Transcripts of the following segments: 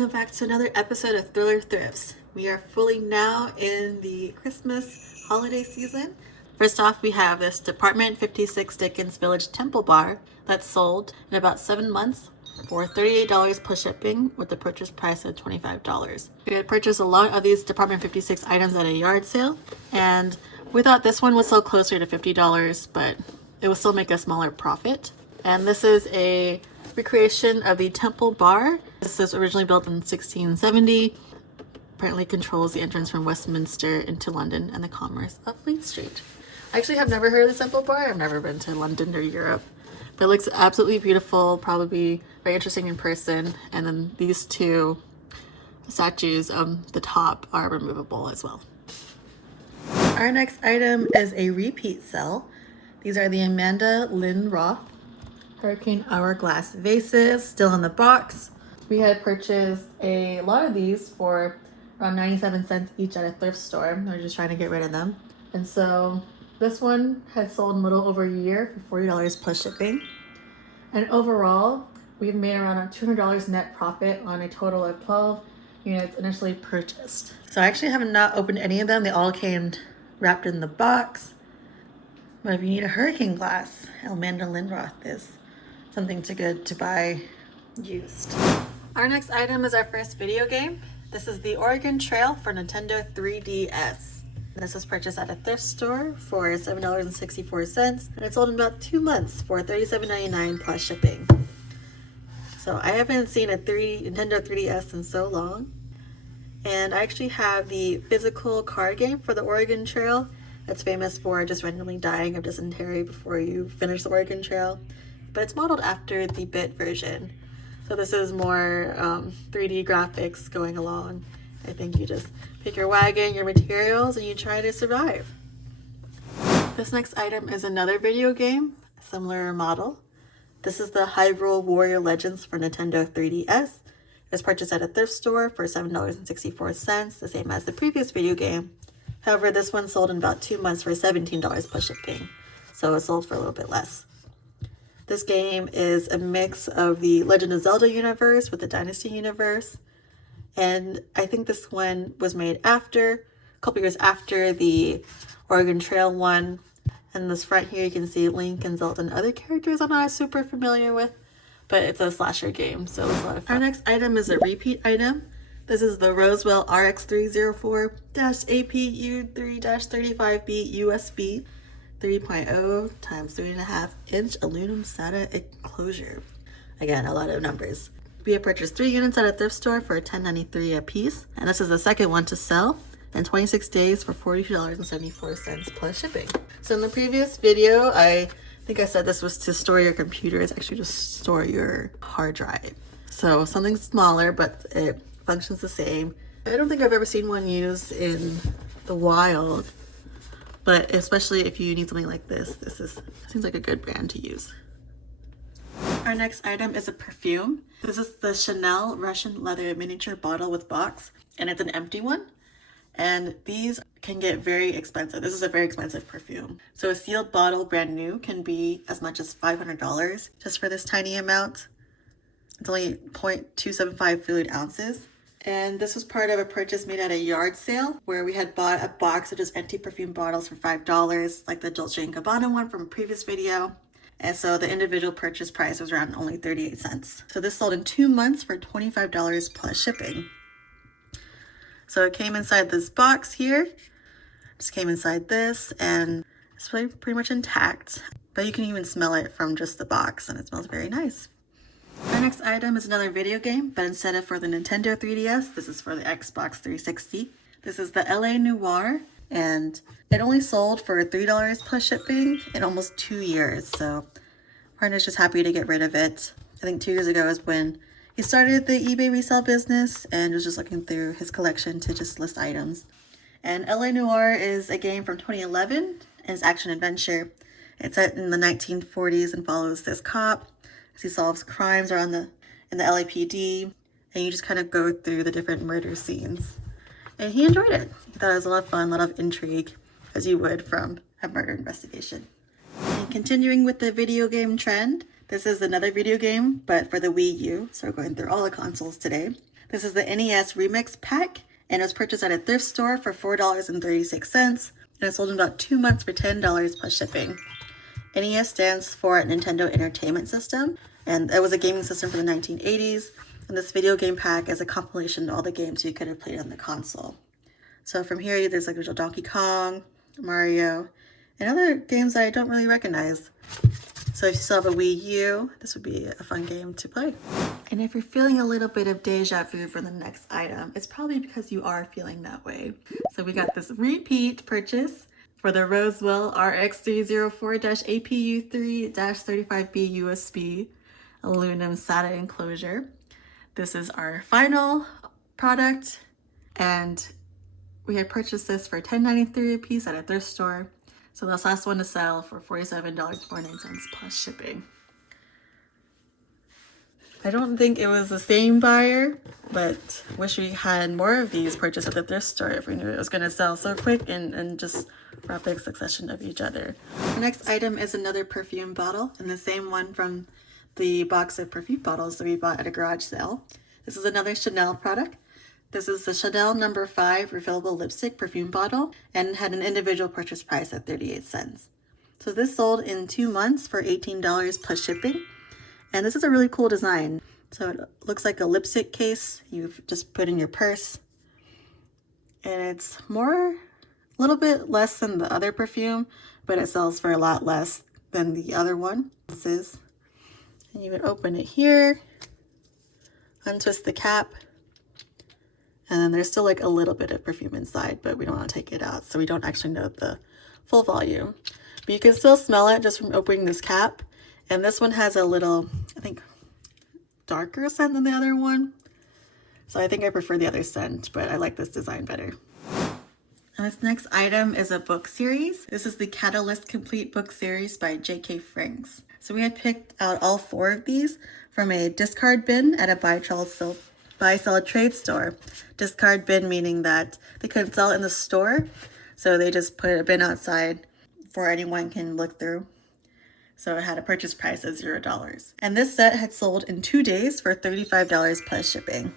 welcome back to another episode of Thriller Thrifts. We are fully now in the Christmas holiday season. First off, we have this Department 56 Dickens Village Temple Bar that's sold in about 7 months for $38 plus shipping with the purchase price of $25. We had purchased a lot of these Department 56 items at a yard sale, and we thought this one would sell closer to $50, but it will still make a smaller profit. And this is a recreation of the Temple Bar. This was originally built in 1670. Apparently controls the entrance from Westminster into London and the commerce of Fleet Street. I actually have never heard of the Temple Bar. I've never been to London or Europe. But it looks absolutely beautiful, probably very interesting in person. And then these two statues of the top are removable as well. Our next item is a repeat sell. These are the Amanda Lynn Roth Hurricane Hourglass vases, still in the box. We had purchased a lot of these for around 97 cents each at a thrift store. We were just trying to get rid of them. And so this one had sold in a little over a year for $40 plus shipping. And overall, we've made around $200 net profit on a total of 12 units initially purchased. So I actually have not opened any of them. They all came wrapped in the box. But if you need a hurricane glass, Amanda Lynn Roth is something too good to buy used. Our next item is our first video game. This is the Oregon Trail for Nintendo 3DS. This was purchased at a thrift store for $7.64, and it sold in about 2 months for $37.99 plus shipping. So I haven't seen a Nintendo 3DS in so long. And I actually have the physical card game for the Oregon Trail. It's famous for just randomly dying of dysentery before you finish the Oregon Trail. But it's modeled after the bit version. So this is more 3D graphics going along. I think you just pick your wagon, your materials, and you try to survive. This next item is another video game, similar model. This is the Hyrule Warrior Legends for Nintendo 3DS. It was purchased at a thrift store for $7.64, the same as the previous video game. However, this one sold in about 2 months for $17 plus shipping. So it sold for a little bit less. This game is a mix of the Legend of Zelda universe with the Dynasty universe. And I think this one was made a couple years after the Oregon Trail one. And this front here, you can see Link and Zelda and other characters I'm not super familiar with, but it's a slasher game, so it's a lot of fun. Our next item is a repeat item. This is the Roswell RX304-APU3-35B USB 3.0 times 3.5 inch aluminum SATA enclosure. Again, a lot of numbers. We have purchased 3 units at a thrift store for $10.93 a piece, and this is the second one to sell in 26 days for $42.74 plus shipping. So in the previous video, I think I said this was to store your computer. It's actually just store your hard drive. So something smaller, but it functions the same. I don't think I've ever seen one used in the wild, but especially if you need something like this, seems like a good brand to use. Our next item is a perfume. This is the Chanel Russian leather miniature bottle with box, and it's an empty one. And these can get very expensive. This is a very expensive perfume. So a sealed bottle, brand new, can be as much as $500 just for this tiny amount. It's only 0.275 fluid ounces. And this was part of a purchase made at a yard sale where we had bought a box of just empty perfume bottles for $5, like the Dolce & Gabbana one from a previous video. And so the individual purchase price was around only 38 cents. So this sold in 2 months for $25 plus shipping. So it came inside this box here. Just came inside this, and it's pretty much intact. But you can even smell it from just the box, and it smells very nice. Our next item is another video game, but instead of for the Nintendo 3DS, this is for the Xbox 360. This is the LA Noire, and it only sold for $3 plus shipping in almost 2 years. So partner's just happy to get rid of it. I think 2 years ago is when he started the eBay resale business and was just looking through his collection to just list items. And LA Noire is a game from 2011, and it's action adventure. It's set in the 1940s and follows this cop as he solves crimes around in the LAPD, and you just kind of go through the different murder scenes. And he enjoyed it. He thought it was a lot of fun, a lot of intrigue, as you would from a murder investigation. And continuing with the video game trend, this is another video game, but for the Wii U. So we're going through all the consoles today. This is the NES Remix Pack, and it was purchased at a thrift store for $4.36, and it sold in about 2 months for $10 plus shipping. NES stands for Nintendo Entertainment System, and it was a gaming system for the 1980s, and this video game pack is a compilation of all the games you could have played on the console. So from here, there's like original Donkey Kong, Mario, and other games that I don't really recognize. So if you still have a Wii U, this would be a fun game to play. And if you're feeling a little bit of deja vu for the next item, it's probably because you are feeling that way. So we got this repeat purchase for the Roswell RX304-APU3-35B USB aluminum SATA enclosure. This is our final product, and we had purchased this for $10.93 a piece at a thrift store. So this last one to sell for $47.49 plus shipping. I don't think it was the same buyer, but wish we had more of these purchased at the thrift store if we knew it was going to sell so quick and just rapid succession of each other. The next item is another perfume bottle, and the same one from the box of perfume bottles that we bought at a garage sale. This is another Chanel product. This is the Chanel No. 5 refillable lipstick perfume bottle and had an individual purchase price at 38 cents. So this sold in 2 months for $18 plus shipping. And this is a really cool design. So it looks like a lipstick case you've just put in your purse. And it's a little bit less than the other perfume, but it sells for a lot less than the other one. This is, and you would open it here, untwist the cap, and then there's still like a little bit of perfume inside, but we don't want to take it out, so we don't actually know the full volume. But you can still smell it just from opening this cap. And this one has a little, I think, darker scent than the other one. So I think I prefer the other scent, but I like this design better. And this next item is a book series. This is the Catalyst Complete Book Series by J.K. Franks. So we had picked out all 4 of these from a discard bin at a buy-sell trade store. Discard bin meaning that they couldn't sell it in the store, so they just put a bin outside for anyone can look through. So it had a purchase price of $0. And this set had sold in 2 days for $35 plus shipping.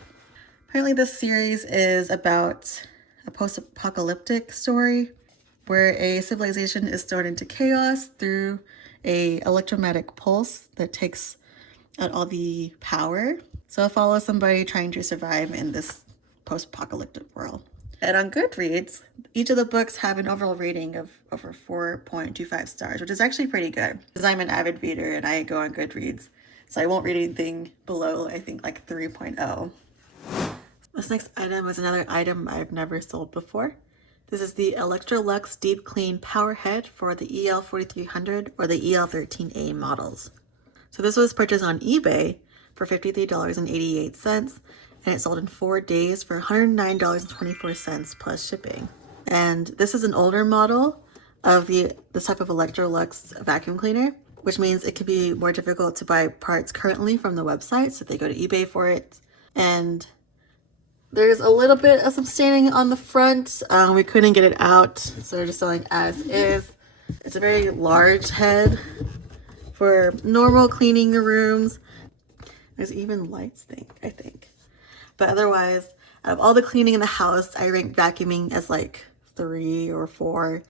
Apparently this series is about a post-apocalyptic story where a civilization is thrown into chaos through an electromagnetic pulse that takes out all the power. So it follows somebody trying to survive in this post-apocalyptic world. And on Goodreads, each of the books have an overall rating of over 4.25 stars, which is actually pretty good. Because I'm an avid reader and I go on Goodreads, so I won't read anything below, I think, like 3.0. This next item is another item I've never sold before. This is the Electrolux Deep Clean Power Head for the EL4300 or the EL13A models. So this was purchased on eBay for $53.88. And it sold in 4 days for $109.24 plus shipping. And this is an older model of this type of Electrolux vacuum cleaner, which means it could be more difficult to buy parts currently from the website, so they go to eBay for it. And there's a little bit of some staining on the front. We couldn't get it out, so they're just selling as is. It's a very large head for normal cleaning the rooms. There's even lights, I think. But otherwise, out of all the cleaning in the house, I rank vacuuming as like 3 or 4.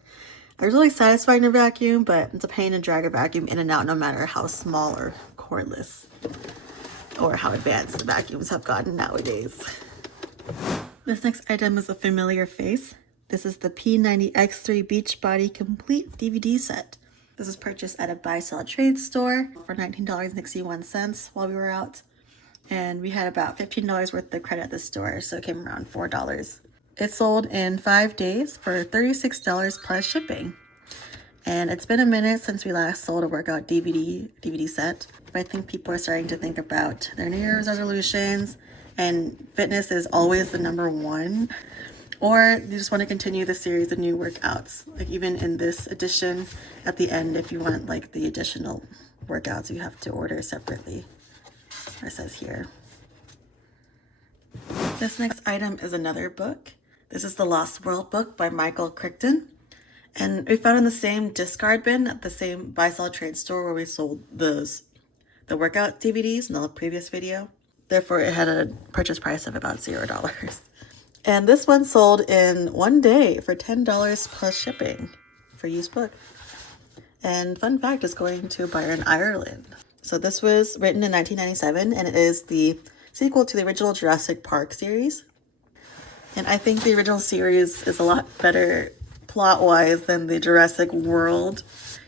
I was really satisfied in a vacuum, but it's a pain to drag a vacuum in and out no matter how small or cordless or how advanced the vacuums have gotten nowadays. This next item is a familiar face. This is the P90X3 Beachbody Complete DVD set. This was purchased at a buy-sell trade store for $19.61 while we were out. And we had about $15 worth of credit at the store, so it came around $4. It sold in 5 days for $36 plus shipping. And it's been a minute since we last sold a workout DVD set. But I think people are starting to think about their New Year's resolutions, and fitness is always the number one. Or you just want to continue the series of new workouts. Like even in this edition, at the end, if you want like the additional workouts, you have to order separately. It says here. This next item is another book. This is The Lost World book by Michael Crichton. And we found in the same discard bin at the same buy-sell trade store where we sold the workout DVDs in the previous video. Therefore, it had a purchase price of about $0. And this one sold in one day for $10 plus shipping for used book. And fun fact, it's going to a buyer in Ireland. So this was written in 1997, and it is the sequel to the original Jurassic Park series. And I think the original series is a lot better plot-wise than the Jurassic World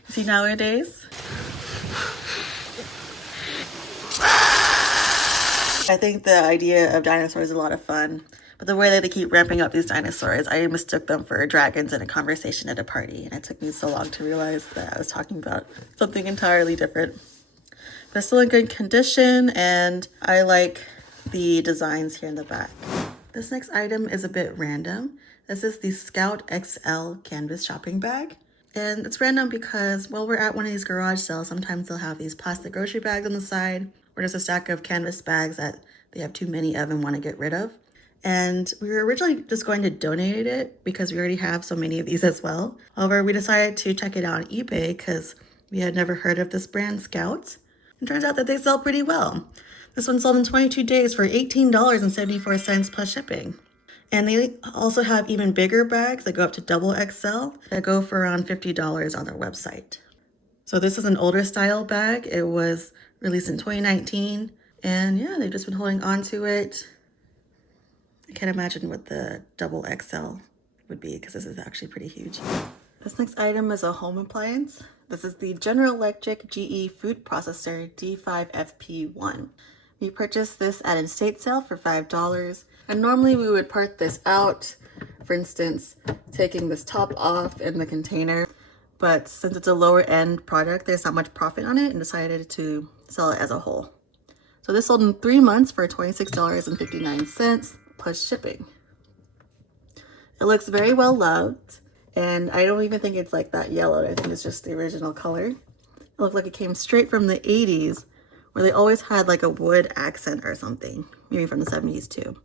you see nowadays. I think the idea of dinosaurs is a lot of fun, but the way that they keep ramping up these dinosaurs, I mistook them for dragons in a conversation at a party, and it took me so long to realize that I was talking about something entirely different. But it's still in good condition, and I like the designs here in the back. This next item is a bit random. This is the Scout XL canvas shopping bag. And it's random because while we're at one of these garage sales, sometimes they'll have these plastic grocery bags on the side, or just a stack of canvas bags that they have too many of and want to get rid of. And we were originally just going to donate it because we already have so many of these as well. However, we decided to check it out on eBay because we had never heard of this brand, Scout. It turns out that they sell pretty well. This one sold in 22 days for $18.74 plus shipping. And they also have even bigger bags that go up to double XL that go for around $50 on their website. So this is an older style bag. It was released in 2019. And yeah, they've just been holding on to it. I can't imagine what the double XL would be because this is actually pretty huge. This next item is a home appliance. This is the General Electric GE food processor D5FP1. We purchased this at an estate sale for $5. And normally we would part this out, for instance, taking this top off in the container. But since it's a lower end product, there's not much profit on it and decided to sell it as a whole. So this sold in 3 months for $26.59 plus shipping. It looks very well loved, and I don't even think it's like that yellow. I think it's just the original color. It looked like it came straight from the 80s, where they always had like a wood accent or something, maybe from the 70s too.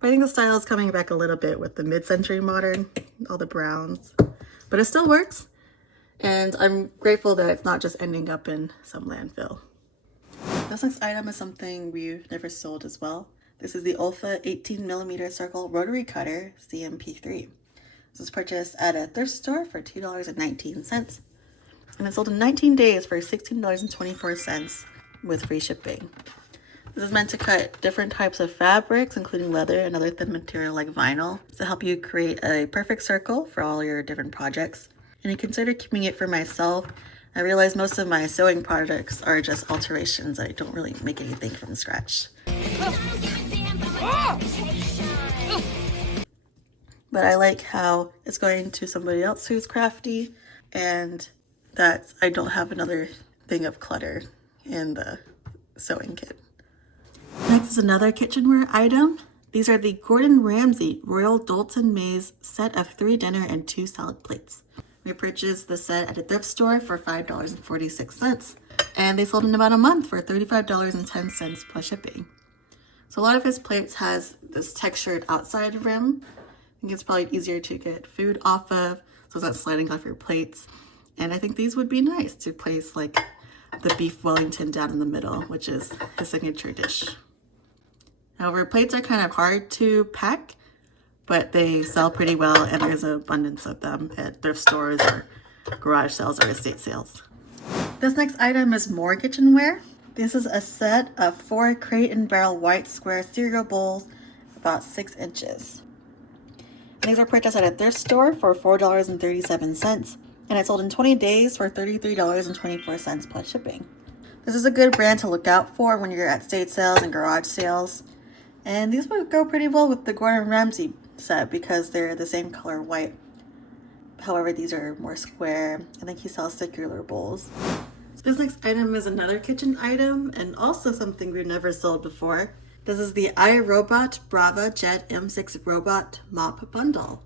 But I think the style is coming back a little bit with the mid-century modern, all the browns. But it still works, and I'm grateful that it's not just ending up in some landfill. This next item is something we've never sold as well. This is the Olfa 18mm circle rotary cutter CMP3. This was purchased at a thrift store for $2.19, and it sold in 19 days for $16.24 with free shipping. This is meant to cut different types of fabrics, including leather and other thin material like vinyl, to help you create a perfect circle for all your different projects. And I considered keeping it for myself. I realized most of my sewing projects are just alterations. I don't really make anything from scratch. But I like how it's going to somebody else who's crafty, and that I don't have another thing of clutter in the sewing kit. Next is another kitchenware item. These are the Gordon Ramsay Royal Doulton Maze set of 3 dinner and 2 salad plates. We purchased the set at a thrift store for $5.46, and they sold in about a month for $35.10 plus shipping. So a lot of his plates has this textured outside rim. I think it's probably easier to get food off of, so it's not sliding off your plates. And I think these would be nice to place like the beef Wellington down in the middle, which is his signature dish. However, plates are kind of hard to pack, but they sell pretty well, and there's an abundance of them at thrift stores or garage sales or estate sales. This next item is more kitchenware. This is a set of 4 crate and barrel white square cereal bowls, about 6 inches. And these were purchased at a thrift store for $4.37, and it sold in 20 days for $33.24 plus shipping. This is a good brand to look out for when you're at estate sales and garage sales. And these would go pretty well with the Gordon Ramsay set because they're the same color white. However, these are more square. I think he sells circular bowls. So this next item is another kitchen item and also something we've never sold before. This is the iRobot Brava Jet M6 Robot Mop Bundle.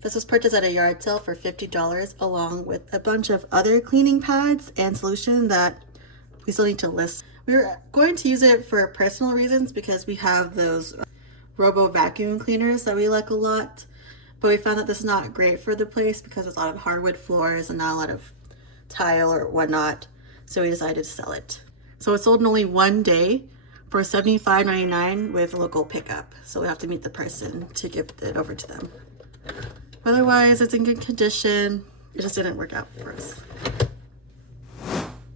This was purchased at a yard sale for $50 along with a bunch of other cleaning pads and solution that we still need to list. We were going to use it for personal reasons because we have those robo vacuum cleaners that we like a lot, but we found that this is not great for the place because there's a lot of hardwood floors and not a lot of tile or whatnot, so we decided to sell it. So it sold in only 1 day for $75.99 with local pickup. So we have to meet the person to give it over to them. Otherwise, it's in good condition. It just didn't work out for us.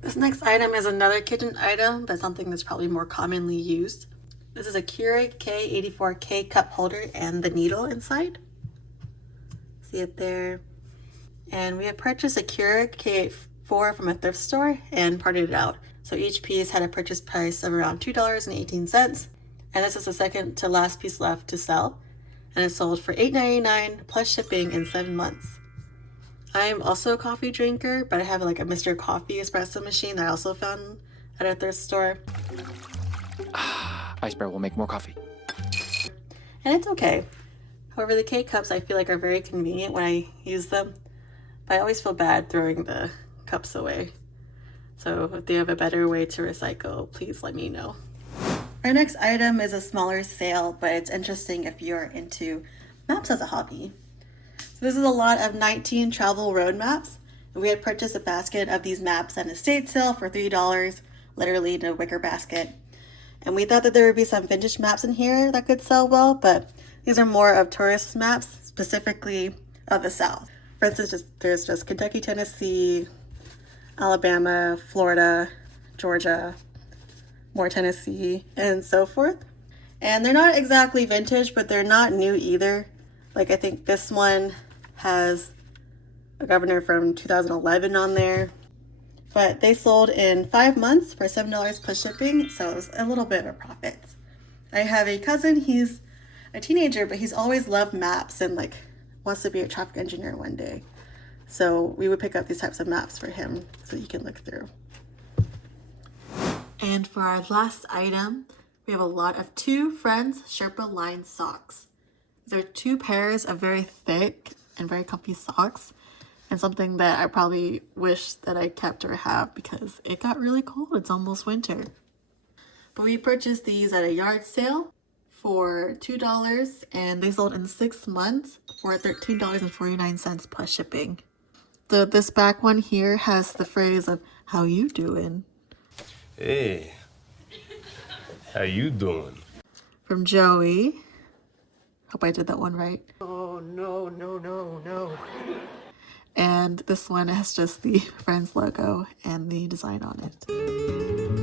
This next item is another kitchen item, but something that's probably more commonly used. This is a Keurig K84K cup holder and the needle inside. See it there? And we had purchased a Keurig K84 from a thrift store and parted it out. So each piece had a purchase price of around $2.18. And this is the second to last piece left to sell. And it sold for $8.99 plus shipping in 7 months. I'm also a coffee drinker, but I have like a Mr. Coffee espresso machine that I also found at a thrift store. Ice Bear will make more coffee. And it's okay. However, the K-cups I feel like are very convenient when I use them, but I always feel bad throwing the cups away. So if they have a better way to recycle, please let me know. Our next item is a smaller sale, but it's interesting if you're into maps as a hobby. So this is a lot of 19 travel road maps. And we had purchased a basket of these maps at an estate sale for $3, literally in a wicker basket. And we thought that there would be some vintage maps in here that could sell well, but these are more of tourist maps, specifically of the South. For instance, there's just Kentucky, Tennessee, Alabama, Florida, Georgia, more Tennessee, and so forth. And they're not exactly vintage, but they're not new either. Like I think this one has a governor from 2011 on there. But they sold in 5 months for $7 plus shipping, so it was a little bit of a profit. I have a cousin, he's a teenager, but he's always loved maps and like wants to be a traffic engineer one day. So we would pick up these types of maps for him so he can look through. And for our last item, we have a lot of 2 Friends Sherpa lined socks. These are 2 pairs of very thick and very comfy socks, and something that I probably wish that I kept or have because it got really cold. It's almost winter. But we purchased these at a yard sale for $2, and they sold in 6 months for $13.49 plus shipping. This back one here has the phrase of, "How you doing?" Hey, how you doing? From Joey. Hope I did that one right. Oh, no. And this one has just the Friends logo and the design on it.